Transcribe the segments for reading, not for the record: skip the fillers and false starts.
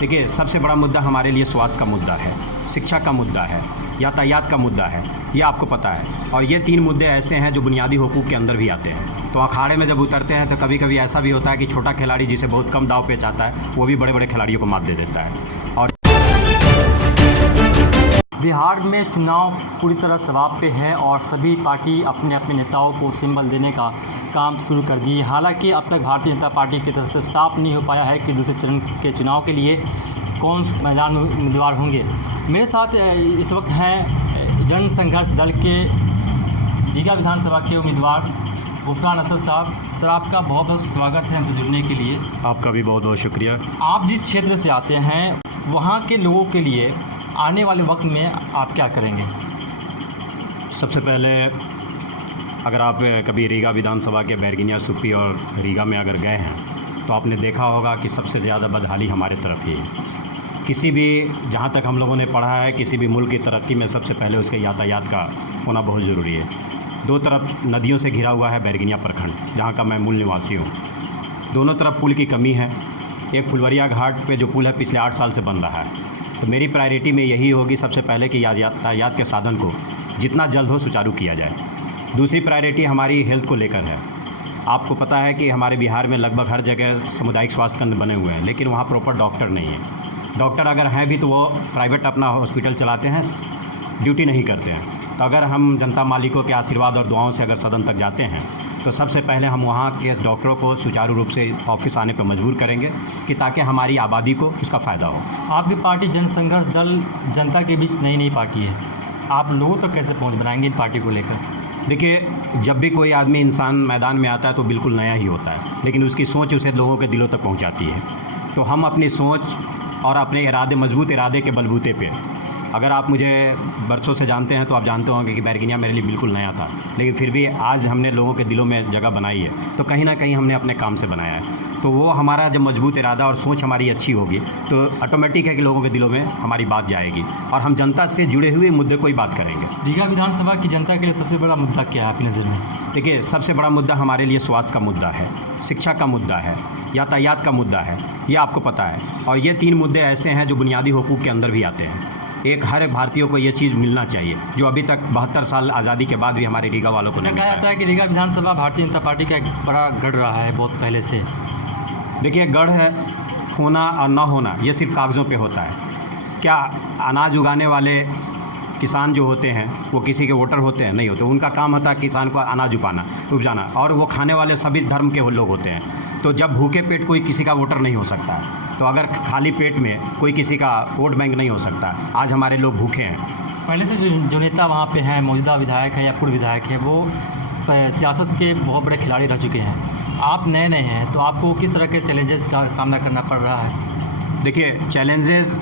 देखिए, सबसे बड़ा मुद्दा हमारे लिए स्वास्थ्य का मुद्दा है, शिक्षा का मुद्दा है, यातायात का मुद्दा है, ये आपको पता है। और ये 3 मुद्दे ऐसे हैं जो बुनियादी हुकूक के अंदर भी आते हैं। तो अखाड़े में जब उतरते हैं तो कभी कभी ऐसा भी होता है कि छोटा खिलाड़ी जिसे बहुत कम दाव पेच आता है वो भी बड़े बड़े खिलाड़ियों को मात दे देता है। और बिहार में चुनाव पूरी तरह सवाब पे है और सभी पार्टी अपने अपने नेताओं को सिंबल देने का काम शुरू कर दी। हालांकि अब तक भारतीय जनता पार्टी की तरफ से साफ नहीं हो पाया है कि दूसरे चरण के चुनाव के लिए कौन मैदान में उम्मीदवार होंगे। मेरे साथ इस वक्त हैं जन संघर्ष दल के रीगा विधानसभा के उम्मीदवार गुफरान असद साहब। सर, आपका बहुत बहुत स्वागत है हमसे जुड़ने के लिए। आपका भी बहुत बहुत शुक्रिया। आप जिस क्षेत्र से आते हैं वहाँ के लोगों के लिए आने वाले वक्त में आप क्या करेंगे? सबसे पहले अगर आप कभी रीगा विधानसभा के बैरगनिया सुप्पी और रीगा में अगर गए हैं तो आपने देखा होगा कि सबसे ज़्यादा बदहाली हमारे तरफ ही है। किसी भी, जहाँ तक हम लोगों ने पढ़ा है, किसी भी मुल्क की तरक्की में सबसे पहले उसके यातायात का होना बहुत ज़रूरी है। 2 तरफ नदियों से घिरा हुआ है बैरगनिया प्रखंड, जहाँ का मैं मूल निवासी हूँ। दोनों तरफ पुल की कमी है। एक फुलवरिया घाट पे जो पुल है पिछले 8 साल से बन रहा है। तो मेरी प्रायोरिटी में यही होगी सबसे पहले कि यातायात के साधन को जितना जल्द हो सुचारू किया जाए। दूसरी प्रायोरिटी हमारी हेल्थ को लेकर है। आपको पता है कि हमारे बिहार में लगभग हर जगह सामुदायिक स्वास्थ्य केंद्र बने हुए हैं, लेकिन वहाँ प्रॉपर डॉक्टर नहीं है। डॉक्टर अगर हैं भी तो वो प्राइवेट अपना हॉस्पिटल चलाते हैं, ड्यूटी नहीं करते हैं। तो अगर हम जनता मालिकों के आशीर्वाद और दुआओं से अगर सदन तक जाते हैं तो सबसे पहले हम वहाँ के डॉक्टरों को सुचारू रूप से ऑफिस आने पर मजबूर करेंगे कि ताकि हमारी आबादी को उसका फ़ायदा हो। आपकी पार्टी जन संघर्ष दल जनता के बीच नई पार्टी है, आप लोगों तक कैसे पहुंच बनाएंगे इन पार्टी को लेकर? देखिए, जब भी कोई आदमी इंसान मैदान में आता है तो बिल्कुल नया ही होता है, लेकिन उसकी सोच उसे लोगों के दिलों तक पहुँचाती है। तो हम अपनी सोच और अपने इरादे, मजबूत इरादे के बलबूते पे, अगर आप मुझे बरसों से जानते हैं तो आप जानते होंगे कि बैरगनिया मेरे लिए बिल्कुल नया था, लेकिन फिर भी आज हमने लोगों के दिलों में जगह बनाई है। तो कहीं ना कहीं हमने अपने काम से बनाया है। तो वो हमारा जब मजबूत इरादा और सोच हमारी अच्छी होगी तो ऑटोमेटिक है कि लोगों के दिलों में हमारी बात जाएगी और हम जनता से जुड़े हुए मुद्दे को ही बात करेंगे। रीगा विधानसभा की जनता के लिए सबसे बड़ा मुद्दा क्या है आपकी नज़र में? देखिए, सबसे बड़ा मुद्दा हमारे लिए स्वास्थ्य का मुद्दा है, शिक्षा का मुद्दा है, यातायात का मुद्दा है, ये आपको पता है। और ये 3 मुद्दे ऐसे हैं जो बुनियादी हुकूक के अंदर भी आते हैं। एक हर भारतीयों को ये चीज़ मिलना चाहिए जो अभी तक 72 साल आज़ादी के बाद भी हमारे रीगा वालों को नहीं मिला है। कहा जाता है कि रीगा विधानसभा भारतीय जनता पार्टी का एक बड़ा गढ़ रहा है बहुत पहले से। देखिए, गढ़ है, होना और ना होना ये सिर्फ कागज़ों पे होता है। क्या अनाज उगाने वाले किसान जो होते हैं वो किसी के वोटर होते हैं? नहीं होते। उनका काम होता है किसान को अनाज उपजाना, और वो खाने वाले सभी धर्म के लोग होते हैं। तो जब भूखे पेट कोई किसी का वोटर नहीं हो सकता है, तो अगर खाली पेट में कोई किसी का वोट बैंक नहीं हो सकता। आज हमारे लोग भूखे हैं। पहले से जो नेता वहाँ पे हैं, मौजूदा विधायक है या पूर्व विधायक है, वो सियासत के बहुत बड़े खिलाड़ी रह चुके हैं। आप नए हैं तो आपको किस तरह के चैलेंजेस का सामना करना पड़ रहा है? देखिए, चैलेंजेस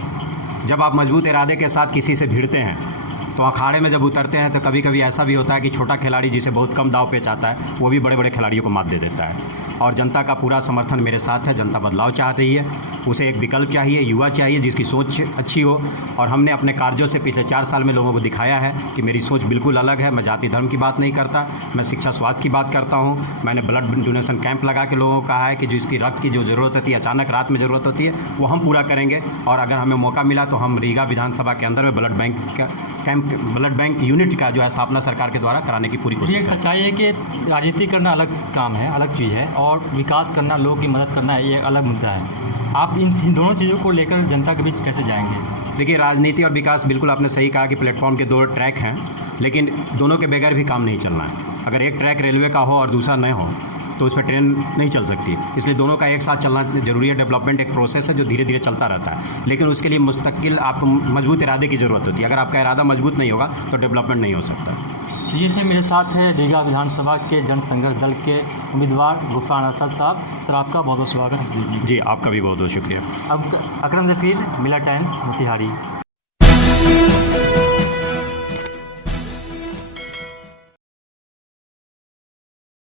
जब आप मजबूत इरादे के साथ किसी से भिड़ते हैं तो अखाड़े में जब उतरते हैं तो कभी कभी ऐसा भी होता है कि छोटा खिलाड़ी जिसे बहुत कम दाव पेच आता है वो भी बड़े बड़े खिलाड़ियों को मात दे देता है। और जनता का पूरा समर्थन मेरे साथ है। जनता बदलाव चाह रही है, उसे एक विकल्प चाहिए, युवा चाहिए जिसकी सोच अच्छी हो। और हमने अपने कार्यों से पिछले 4 साल में लोगों को दिखाया है कि मेरी सोच बिल्कुल अलग है। मैं जाति धर्म की बात नहीं करता, मैं शिक्षा स्वास्थ्य की बात करता हूँ। मैंने ब्लड डोनेशन कैंप लगा के लोगों को कहा है कि जिसकी रक्त की जो ज़रूरत होती है, अचानक रात में ज़रूरत होती है, वो हम पूरा करेंगे। और अगर हमें मौका मिला तो हम रीगा विधानसभा के अंदर में ब्लड बैंक यूनिट का जो है स्थापना सरकार के द्वारा कराने की पूरी कोशिश। एक सच्चाई है कि राजनीति करना अलग काम है, अलग चीज़ है, और विकास करना, लोगों की मदद करना ये अलग मुद्दा है। आप इन दोनों चीज़ों को लेकर जनता के बीच कैसे जाएंगे? देखिए, राजनीति और विकास, बिल्कुल आपने सही कहा कि प्लेटफॉर्म के 2 ट्रैक हैं, लेकिन दोनों के बगैर भी काम नहीं चलना है। अगर एक ट्रैक रेलवे का हो और दूसरा न हो तो उस पर ट्रेन नहीं चल सकती। इसलिए दोनों का एक साथ चलना जरूरी है। डेवलपमेंट एक प्रोसेस है जो धीरे धीरे चलता रहता है, लेकिन उसके लिए मुस्तकिल आपको मजबूत इरादे की ज़रूरत होती है। अगर आपका इरादा मजबूत नहीं होगा तो डेवलपमेंट नहीं हो सकता। तो ये थे मेरे साथ है रीगा विधानसभा के जन संघर्ष दल के उम्मीदवार गुफरान असद साहब। सर, आपका बहुत बहुत स्वागत है। जी, आपका भी बहुत बहुत शुक्रिया। अब अकरम ज़फ़ीर, मिला टाइम्स, मोतिहारी।